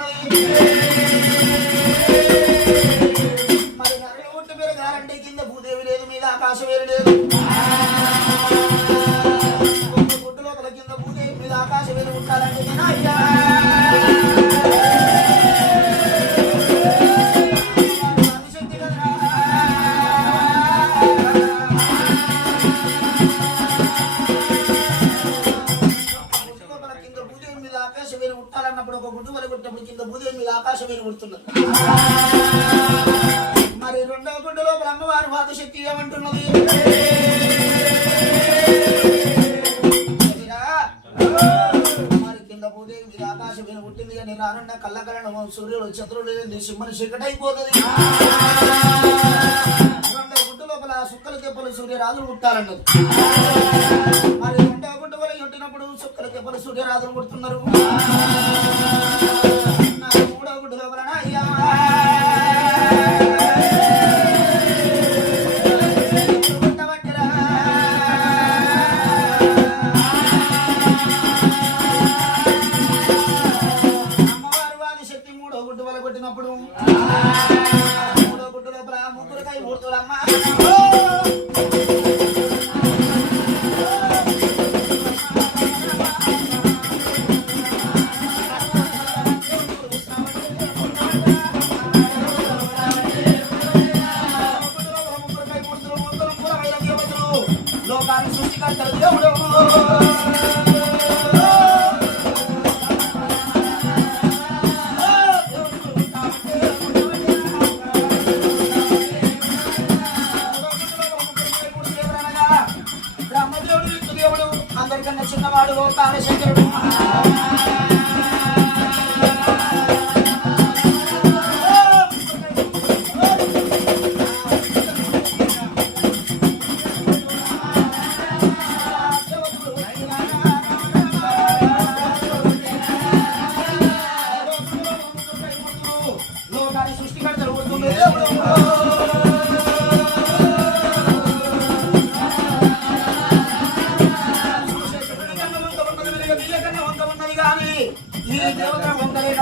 పుడుతున్నది. మరి నరులు పుట్టి పెరగాలంటే కింద భూదేవి లేదు, మీద ఆకాశం వేరు లేదు. గుడ్డు లోపల కింద భూదేవి మీద ఆకాశం వేరు ఉంటారంటే అయ్యా ఉంటాలన్నప్పుడు ఒక గుడ్డు వరకు కొట్టినప్పుడు కింద భూదేవి మీద ఆకాశం మీద పుడుతున్నది. మరి రెండవ గుడ్డు లోపల అమ్మవారి వాదశక్తి ఏమంటున్నది? మరి కింద భూదేవి మీద ఆకాశం మీద పుట్టింది కానీ రానున్న కళ్ళకలను సూర్యుడు చంద్రుడు సింహని చీకటైపోతుంది. రెండవ గుడ్డు లోపల సుక్కల తెప్పలు సూర్యరాజులు పుట్టాలన్నది. మరి రెండవ గుడ్డు వరకు పుట్టినప్పుడు సుక్కల తెప్పలు సూర్యరాజులు పుడుతున్నారు. మూడవ గుడ్డు లోపల అయ్యా అమ్మవారి వాది శక్తి మూడవ గుడ్డు వల్ల కొట్టినప్పుడు మూడవ గుడ్డు లోపల ముగ్గురుకాయ మూడుతులమ్మ లోకాన్ని సృష్టికర్తలు దేవుడు. బ్రహ్మదేవుడు విష్ణుదేవుడు అందరికన్నా చిన్నవాడు తారశంకరుడు. సృష్టికర్తలు పుడుతుంది దేవుడు. ఈ దేవత వంకలేక